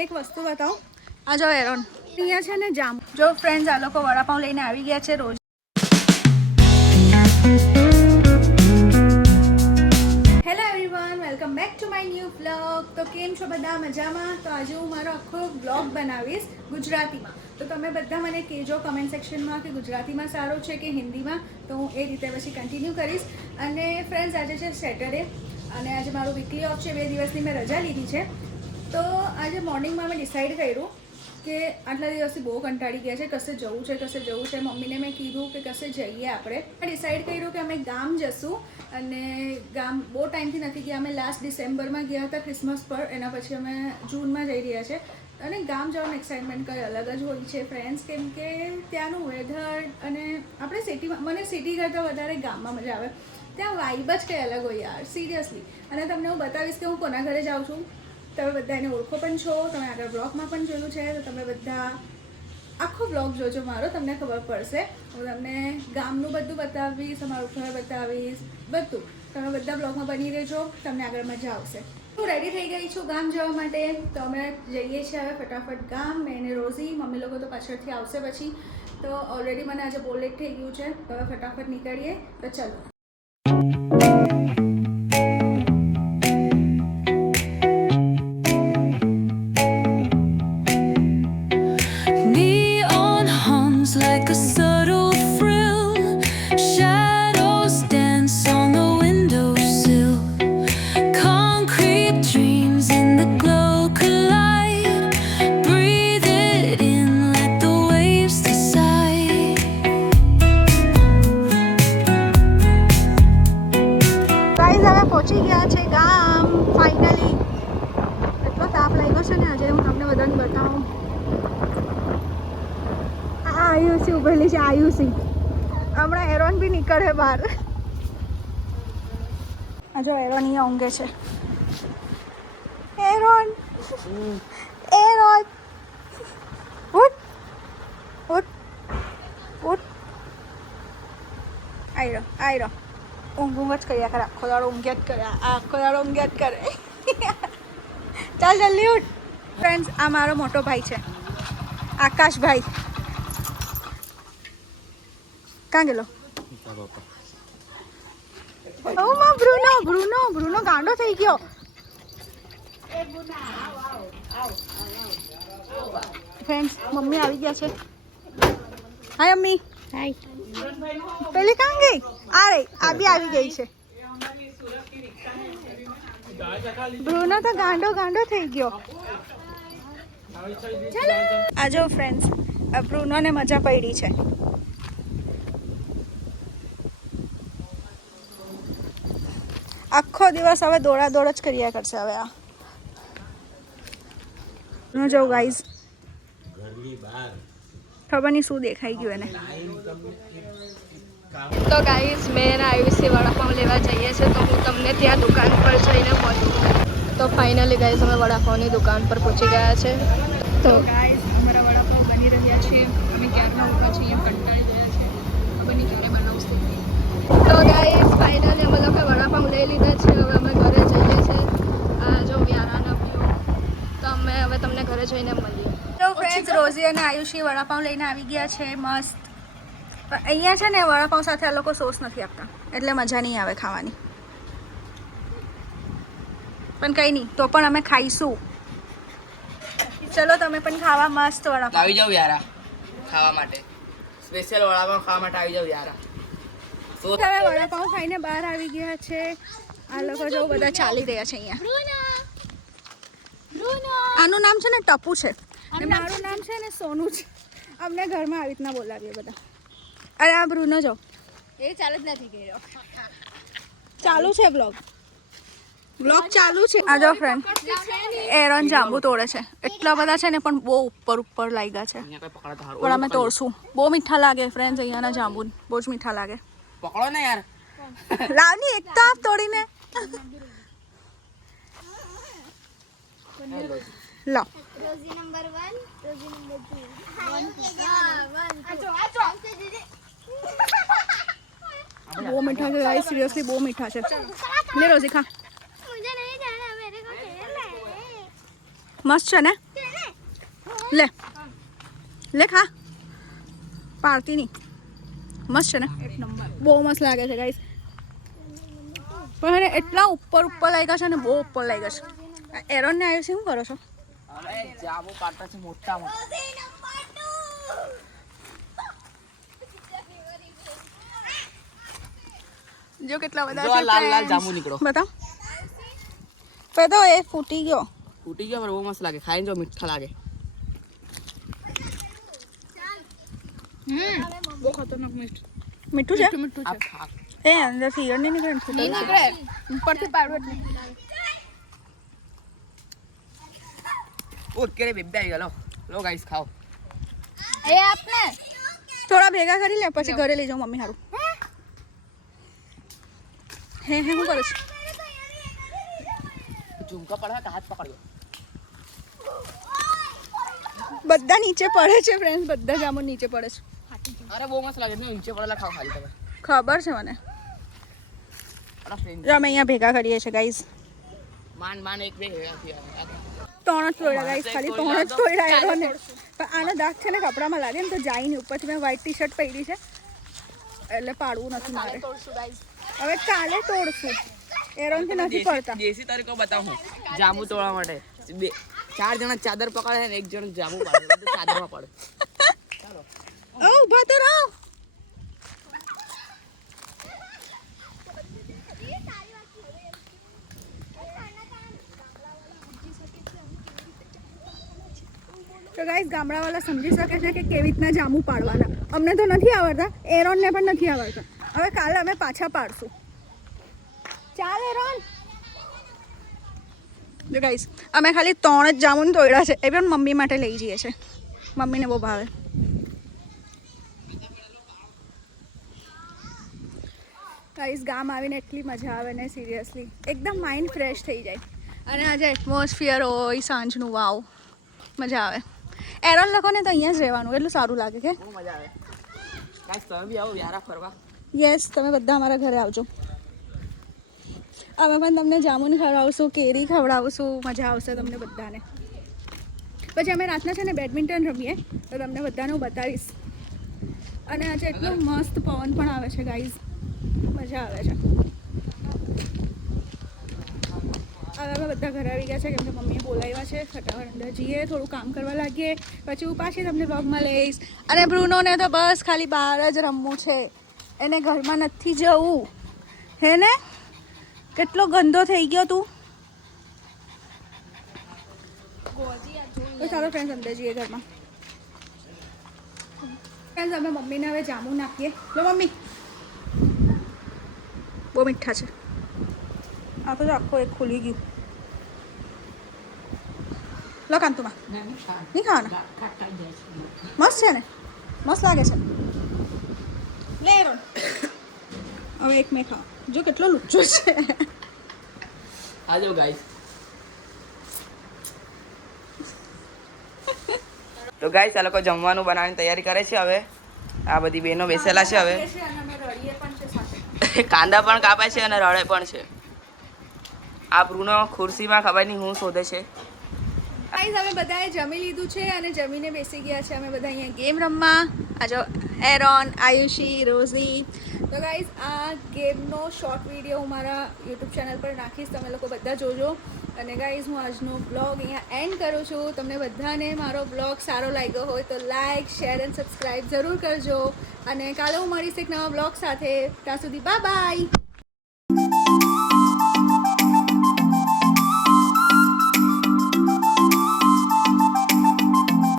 તમને એક વસ્તુ બતાવું. આ જો એરોન અહીંયા છે ને જામ. જો ફ્રેન્ડ્સ, આ લોકો વડાપાઉં લઈને આવી ગયા છે રોજ. Hello everyone, welcome back to my new vlog. તો કેમ છો બધા? મજામાં? તો આજે હું મારો આખો વ્લોગ બનાવીશ ગુજરાતીમાં. તો તમે બધા મને કહેજો કમેન્ટ સેક્શનમાં કે ગુજરાતીમાં સારો છે કે હિન્દીમાં. તો હું એ રીતે પછી કન્ટિન્યુ કરીશ. અને ફ્રેન્ડ્સ, આજે છે સેટરડે અને આજે મારું વીકલી ઓફ છે. 2 દિવસની મેં રજા લીધી છે. તો આજે મોર્નિંગમાં મેં ડિસાઈડ કર્યું કે આટલા દિવસથી બહુ કંટાળી ગયા છે, કશે જવું છે. મમ્મીને મેં કીધું કે કશે જઈએ આપણે. ડિસાઈડ કર્યું કે અમે ગામ જશું. અને ગામ બહુ ટાઈમથી નથી ગયા. અમે લાસ્ટ ડિસેમ્બરમાં ગયા હતા ક્રિસમસ પર. એના પછી અમે જૂનમાં જઈ રહ્યા છે. અને ગામ જવાનું એક્સાઇટમેન્ટ કંઈ અલગ જ હોય છે ફ્રેન્ડ્સ, કેમ કે ત્યાંનું વેધર અને આપણે સિટીમાં, મને સિટી કરતાં વધારે ગામમાં મજા આવે. ત્યાં વાઇબ જ કંઈ અલગ હોય યાર, સિરિયસલી. અને તમને હું બતાવીશ કે હું કોના ઘરે જાઉં છું. તમે બધા એને ઓળખો પણ છો, તમે આગળ બ્લોગમાં પણ જોયું છે. તો તમે બધા આખો બ્લોગ જોજો મારો, તમને ખબર પડશે. હું તમને ગામનું બધું બતાવીશ, અમારું ઘર બતાવીશ, બધું. તમે બધા બ્લોગમાં બની રહેજો, તમને આગળ મજા આવશે. હું રેડી થઈ ગઈ છું ગામ જવા માટે. તો અમે જઈએ છીએ હવે ફટાફટ ગામ. મેં અને રોઝી, મમ્મી લોકો તો પાછળથી આવશે પછી. તો ઓલરેડી મને આજે બહુ લેટ થઈ ગયું છે. તો હવે ફટાફટ નીકળીએ. તો ચલો. Like a subtle thrill, shadows dance on the windowsill. Concrete dreams in the glow collide. Breathe it in, let the waves decide. Guys, હવે પહોંચી ગયા છે ગામ ફાઇનલી. એટલો તાપ લાગ્યો છે ને આજે, હું તમને બધાને બતાવું. આયુસી ઉભેલી છે, આયુસી. હમણાં એરોન બી નીકળે બહાર. આ જો એરોન અહીંયા ઊંઘે છે. એરોન, એરોન, ઉઠ ઉઠ ઉઠ. આયરો ઊંઘ જ કર્યા કરે. આખો દાડો ઊંઘ્યા જ કરે. આખો દાડો ઊંઘ્યા જ કરે. ચાલ જલ્દી ઉઠ. ફ્રેન્ડ્સ, આ મારો મોટો ભાઈ છે, આકાશભાઈ. ક્યાં ગયેલો? ઓ માં બ્રુનો ગાંડો થઈ ગયો. ફ્રેન્ડ્સ, મમ્મી આવી ગયા છે. Hi mummy. હાય. પેલી ક્યાં ગઈ? આ રહી, આ બી આવી ગઈ છે. બ્રુનો તો ગાંડો થઈ ગયો. આ જો ફ્રેન્ડ્સ, બ્રુનોને મજા પડી છે. આખો દિવસ હવે દોડ જ કર્યા કરશે. હવે આ ન જાઉં ગાઈઝ, ખબર નહીં શું દેખાઈ ગયું એને. તો ગાઈઝ, મેં આયુષી વડાપાઉં લેવા જઈએ છીએ. તો હું તમને ત્યાં દુકાન પર જઈને મળું. તો ફાઇનલી ગાઈઝ, અમે વડાપાઉંની દુકાન પર પહોંચી ગયા છે. તો ગાઈઝ, અમારા વડાપાઉં બની રહ્યા છે. અમે ક્યારના ઊભા છીએ, કંટાળી ગયા છે. ખબર નહીં ક્યારે બનાવશે. તો ગાઈઝ, ફાઇનલી અમે લોકો વડાપાઉં લઈ લીધા છે. હવે અમે ઘરે જઈએ છીએ. આ જો વ્યારાના વ્યૂ. તો અમે હવે તમને ઘરે જઈને મળીએ. તો ફ્રેન્ડ્સ, રોઝી અને આયુષી વડાપાઉં લઈને આવી ગયા છે. મસ્ત. પણ અહીંયા છે ને વડાપાઉં સાથે આ લોકો સોસ નથી આપતા, એટલે મજા નહીં આવે ખાવાની. પણ કંઈ નહીં, તો પણ અમે ખાઈશું. ચલો તમે પણ ખાવા મસ્ત વડાપાઉં. આવી જાવ યારા ખાવા માટે. સ્પેશિયલ વડાપાઉં ખાવા માટે આવી જાવ યારા. હવે વડાપાઉં ખાઈને બહાર આવી ગયા છે. આ લોકો જો બધા ચાલી રહ્યા છે અહીંયા. આનું નામ છે ને ટપુ છે અને મારું નામ છે ને સોનુ છે. અમને ઘરમાં આવી રીતના બોલાવીએ બધા. અરે આ બ્રુનો જો, એ ચાલુ જ નથી કર્યો. ચાલુ છે બ્લોગ ચાલુ છે. આ જો ફ્રેન્ડ, એરોન જાંબુ તોડે છે. એટલા બધા છે ને, પણ બહુ ઉપર લાગ્યા છે. પણ અમે તોડશું. બહુ મીઠા લાગે ફ્રેન્ડ્સ, અહીંયાના જાંબુ બહુ જ મીઠા લાગે. પકડો ને યાર. લાવની એક તો આપ તોડીને લો. Rosy number 1, rosy number 2. બહુ મીઠા છે ગાઈસ, સિરિયસલી બહુ મીઠા છે. લે રોઝી ખા. मुझे नहीं जाना, मेरे को खेलना है. મસ્ત છે ને? લે લે ખા પાડતી નહીં મસ્ત છે ને એક નંબર બહુ મસ્ત લાગે છે ગાઈસ પણ એને એટલા ઉપર લાગ્યા છે ને બહુ ઉપર લાગ્યા છે એરોનને આવ્યો છે શું કરો છો હવે જામુ પાડતા છે મોટા મોટા જો કેટલા બધા જો આ છે લાલ લાલ friends. જાંબુ નીકળો. બતાવ તો એ ફૂટી ગયો ફૂટી ગયો પણ બહુ મસ્ત લાગે ખાઈને જો મીઠા લાગે બહુ ખતરનાક મીઠું છે આ ખા એ અંદરથી ઈયળ નહીં નીકળે ને ફૂટેલું છે. ઉપરથી પાડું એટલે ઓકે રે બેબી આવી ગયો લો ગાઈસ ખાઓ એ આપને થોડા ભેગા કરી લે પછી ઘરે લઈ જાઉં મમ્મી હારું હે હું કરું છું ઝુમકા પડે કે હાથ પકડ્યો બધા નીચે પડે છે ફ્રેન્ડ્સ બધા જામુન નીચે પડે છે અરે બહુ મસ્ત લાગે ને નીચે પડેલા ખાઓ ખાલી તમે ખબર છે મને અરે ફ્રેન્ડ જો અમે અહીંયા ભેગા કરીએ છીએ ગાઈઝ માન એક બે થયા ત્રણ જ તોડ્યા ગાઈઝ ખાલી ત્રણ જ તોડ્યા એરોને પણ આનો દાગ છે ને કપડામાં લાગે ને તો જાય નહીં ઉપરથી મેં વ્હાઈટ ટી શર્ટ પહેરી છે એટલે પાડવું નથી મારે હવે કાલે તોડશું એરોનથી નથી પડતા દેશી તરીકો બતાવું જામુ તોડવા માટે બે 4 જણા ચાદર પકડે છે ને એક જણ જામુ પાડે બધું ચાદરમાં પડે ઓ ઊભા તો રહો તો ગાઈસ ગામડાવાળા સમજી શકે છે કે કેવી રીતના જામુ પાડવાના અમને તો નથી આવડતા એરોનને પણ નથી આવડતા હવે કાલે અમે પાછા પાડશું ચાલ એરોન જો ગાઈસ અમે ખાલી 3 જ જામુન તોડ્યા છે એ પણ મમ્મી માટે લઈ જઈએ છે મમ્મીને બહુ ભાવે ગાઈસ ગામ આવીને એટલી મજા આવે ને સિરિયસલી એકદમ માઇન્ડ ફ્રેશ થઈ જાય અને આજે એટમોસ્ફિયર હોય સાંજનું વાવ મજા આવે એરોન લોકોને તો અહીંયા જ રહેવાનું એટલું સારું લાગે કે બહુ મજા આવે ગાઈસ તમે બી આવો યારા ફરવા યસ તમે બધા અમારા ઘરે આવજો અમે પણ તમને જામુન ખવડાવશું કેરી ખવડાવશું મજા આવશે તમને બધાને પછી અમે રાતના છે ને બેડમિન્ટન રમીએ તો તમને બધાને હું બતાવીશ અને આજે એટલો મસ્ત પવન પણ આવે છે ગાઈઝ મજા આવે છે હવે અમે બધા ઘરે આવી ગયા છે કેમ કે મમ્મીએ બોલાવ્યા છે ફટાફટ અંદર જઈએ થોડું કામ કરવા લાગીએ પછી હું પાછી તમને બ્લોગમાં લઈશ અને બ્રુનોને તો બસ ખાલી બહાર જ રમવું છે એને ઘરમાં નથી જવું હે ને કેટલો ગંદો થઈ ગયો તું તો ચાલો ફ્રેન્ડ્સ અંદર જઈએ ઘરમાં ફ્રેન્ડ્સ અમે મમ્મીને હવે જામુન નાખીએ લો મમ્મી બહુ મીઠા છે આ તો જો આખો એક ખુલી ગયું લો કાંતુમાં નહીં ખાવાના મસ્ત છે ને મસ્ત લાગે છે લે રોન હવે એક મેં ખાવ જો કેટલો લુચ્ચો છે આજો ગાઈસ તો ગાઈસ આ લોકો જમવાનું બનાવવાની તૈયારી કરે છે હવે આ બધી બહેનો બેસેલા છે હવે કાંદા પણ કાપે છે અને રડે પણ છે આ બ્રુનો ખુરશીમાં ખબર નહીં હું શોધે છે ગાઈઝ અમે બધાએ જમી લીધું છે અને જમીને બેસી ગયા છે અમે બધા અહીંયા ગેમ રમવા આ જો એરોન આયુષી રોઝી તો ગાઈઝ આ ગેમનો શોર્ટ વિડીયો હું મારા યુટ્યુબ ચેનલ પર નાખીશ તમે લોકો બધા જોજો અને ગાઈઝ હું આજનો બ્લોગ અહીંયા એન્ડ કરું છું તમને બધાને મારો બ્લોગ સારો લાગ્યો હોય તો લાઇક શેર એન્ડ સબસ્ક્રાઈબ જરૂર કરજો અને કાલે હું મળીશ એક નવા બ્લોગ સાથે ત્યાં સુધી બાય બાય